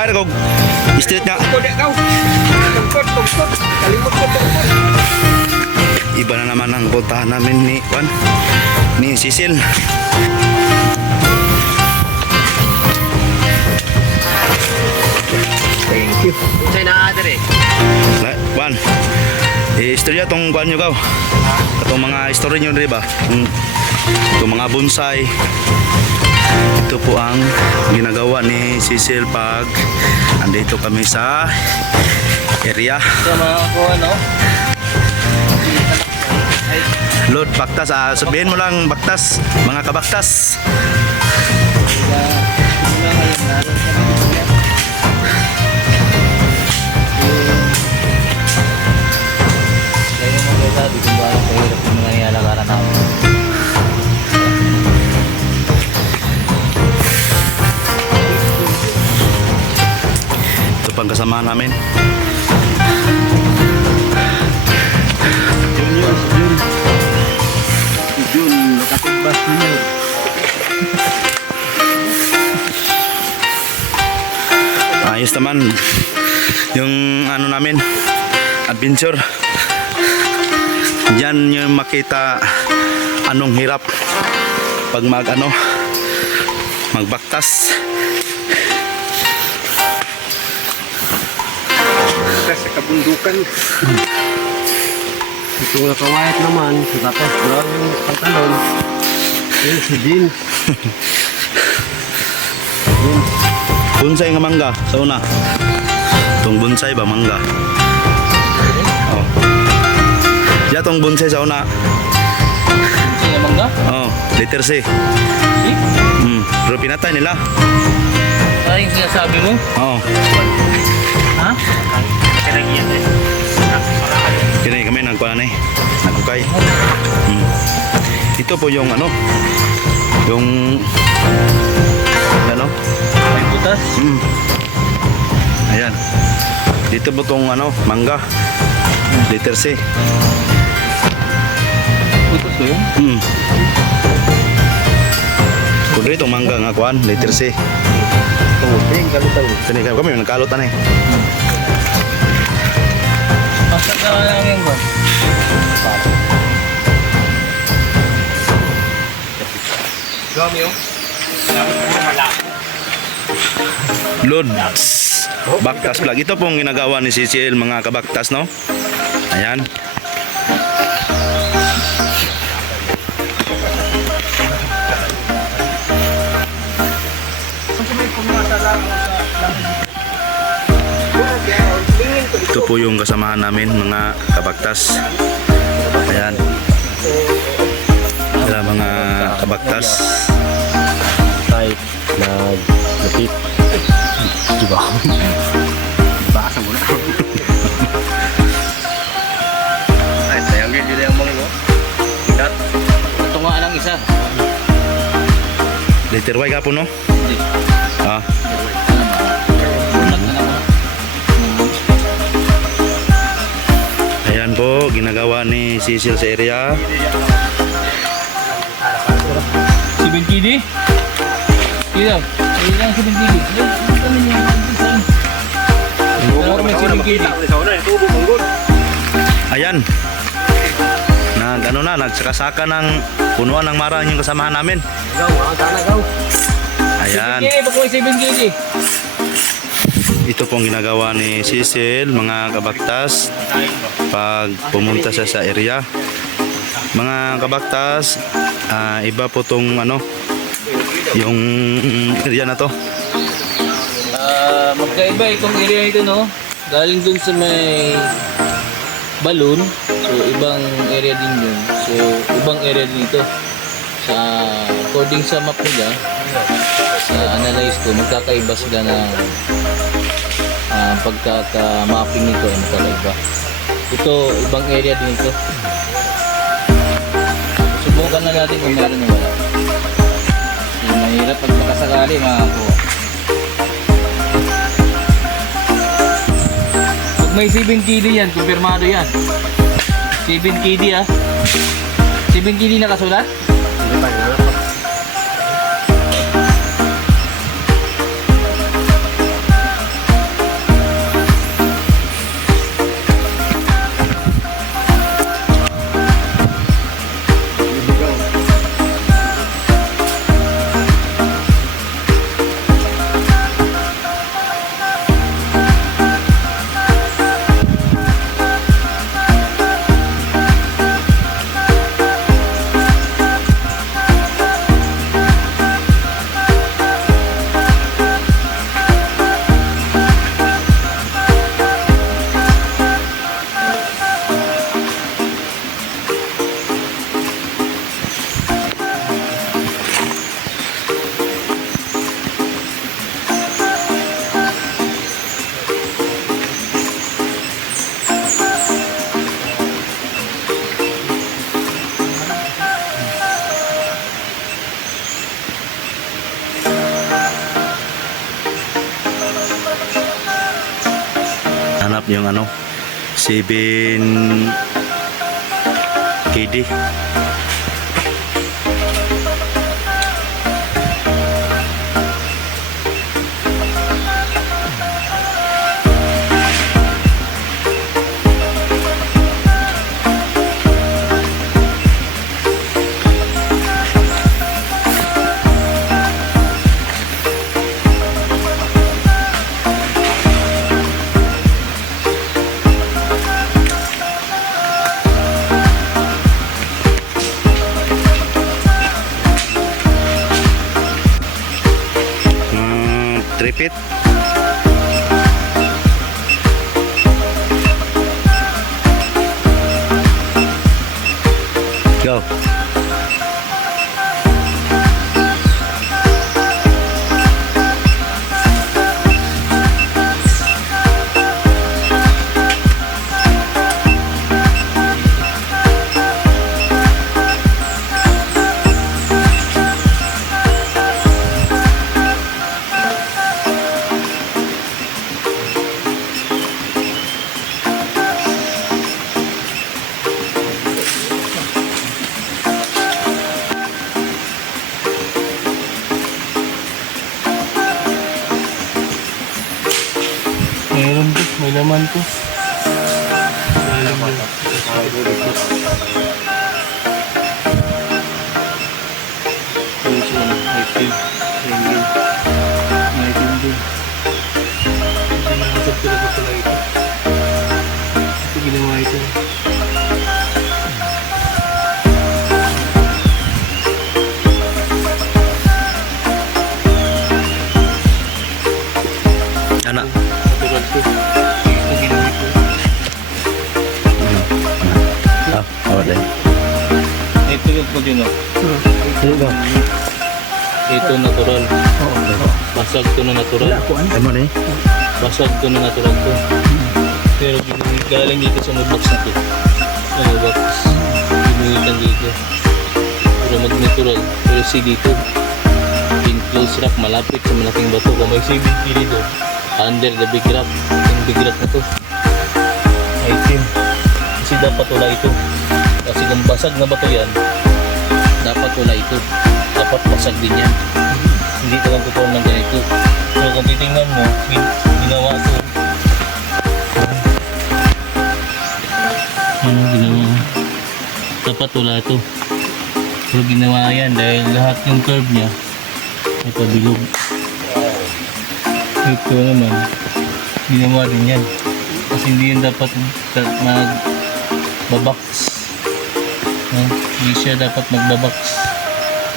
Bayar ko. Street nga. Iba na naman ang puntahan namin ni Cecil. Thank you. Sa'yo na adere. Juan, istorya tong kuan nyo kaw. Itong mga istorya nyo, diba? Itong mga bonsai. Ito po ang ginagawa ni Cecil pag andito kami sa area. Sa mga ko, ano? Lord, baktas. Sabihin mo lang, baktas. Mga kabaktas. Ito pang kasama namin. Ayos naman yung ano namin, adventure. Diyan yung makita anong hirap pag magbaktas. Sa kabundukan. Ito na kawayat naman. Tapos buwan yung pantalon. Yun si Jean. Bonsai nga mangga sa una. Itong bonsai ba mangga? Oh. Ya tong bonsai sa una. Sino mangga? Oh, letter C. Pero pinatay nila. Ay, yung sinasabi mo? Oh. Ha? Kini kami nagkuha na nagkukay. Ito po yung yung May butas? Ayan. Dito po tong mangga. Letter C. Butas ko yun? Kung dito mangga nga kuan, letter C. Kani kami nagkalot na Masak na lang yung ba? Gawin yung? Loads. Baktas vlog. Ito pong ginagawa ni Cecil, mga kabaktas, no? Ayan. Ito po yung kasamahan namin, mga kabaktas. Ayan. Sila mga kabaktas. Type nag-repeat. Diba? Basa mo na. Ay, sayang yun yung mga mo. Ito nga lang isa. Letter Y ka po, no? Hindi. Ah. Ayan po, ginagawa ni Cecil sa area. Si Ben Kidi? Kida? Kida lang si Ben Kidi. Ano may si Ben Kidi? Ayan. Nagsakasaka ng punuan ng marang yung kasamahan namin. Ayan. Kidi, bakoy si Ben Kidi. Ito pong ginagawa ni Cecil, mga kabaktas, pag pumunta siya sa area. Mga kabaktas, iba po tong yung area na to. Magkaiba itong area ito, no? Galing dun sa may balloon. So, ibang area din yun. So, ibang area din ito. According sa map nila, sa analyze ko, magkakaiba sila ng pagkaka-mapping nito ay magkakaiba. Ito, ibang area din ito. Subukan na natin kung meron o wala. Mahirap pag makasakali makakuha. Pag may 7 KD yan, kumpirmado yan. 7 KD ah. 7 KD nakasulat? Hindi pa, hinanap pa. yung ano 7 KD. Tripit. Go. Meron to, may laman to. Item din. Masag talaga pala ito. Ito ginawa ito. Anak. Natural to. Ito ginawa ito. Deh. Ito yung pag yun. Ito natural. Basag to na natural. Emang nih? Basag to na natural to. Pero galing dito sa box na to. Ano box? Pinuhitan dito. Pero mag-natural. Pero si dito. Enclosed rock malapit sa malaking bato. Kung may CBT dito. Under the big rock. Yung big rock na to. Item. Kasi dapat wala ito. Kasi kung basag na bato yan, dapat wala ito. Dapat basag din yan. Hindi ito lang totoo ng ganito. So kung titingnan mo, ginawa ito. Ano ginawa? Dapat wala ito. Pero ginawa yan dahil lahat yung curve niya ay pabilog. Ito naman, ginawa din yan. Kasi hindi yan dapat magbabox. Hindi siya dapat magbabox.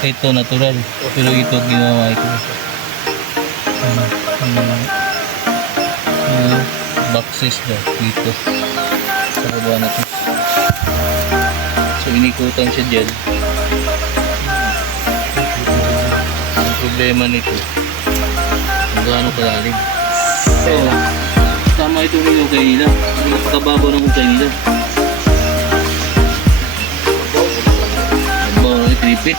Ito natural, pero ito ginawa ito. Boxes ba dito sa baba na to. So inikutan siya dyan. Ang problema nito kung gaano kalalim. So tama ito ng ukay nila. Napakababaw ng ukay nila. Tripit.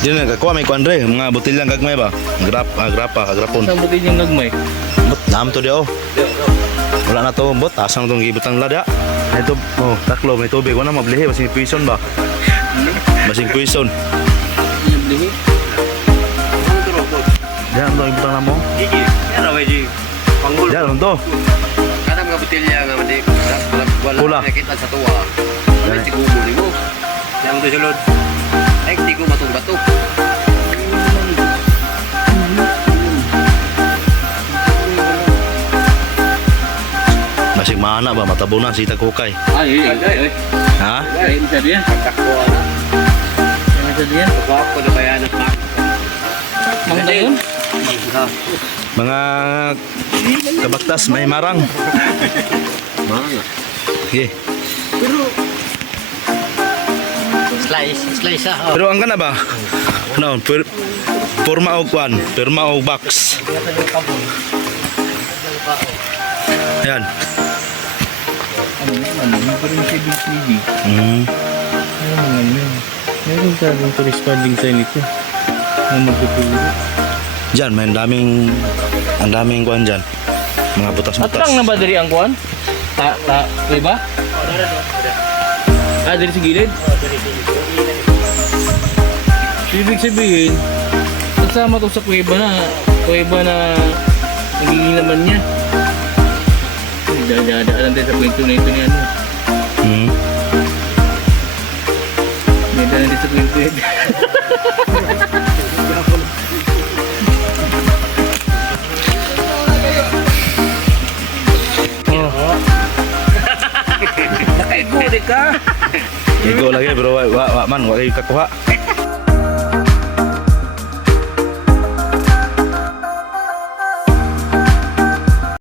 Diyan nga kakuha may kuandre, mga botilyang gagmay ba? Agrapon. Saan butin yung nagmay? Bot, naam to di oh. Wala na to bot, asang itong gibutang lada. Ito, oh, taklo, may tubig. Wala mablihi, basing puison ba? Basing puison. Nablihi? Diyan, ito, ibutang na mo. Yan away di panggul. Diyan, ito. Kada mga botelya nga mandi Pula. wala nakita sa tuwa. Wala Yan. tigubo nimo. Yang to sulod. Ay tigo batong bato. Basing mana ba, matabunan si Tagkukay. Ay. Ha? Ay, isa diyan. Takbo ana. Ay, isa diyan. Bako na bayan at mak. Mangga yun? Mga kabaktas, may marang. Mga. Sige. Slice ah. Pero ang gana ba? Ano, porma og kwan, porma og box. Ayan. Ano pa rin siya BCD. Ano mga yun? Meron ka rin corresponding sign ito. Na magtuturo. Diyan, may ang daming kwan dyan. Mga butas-butas. Atrang na ba diri ang kuan? Kuy ba? Ah, diri sa gilid? So, ibig sabihin, kasama to sa kuweba na nagiging naman niya. Dadaan tayo sa kwento na ito ni ano. Hmm. May daan dito sa kwento ito. Nakaiguli ka. Igo lagi bro, wa man, wa kayo kakuha.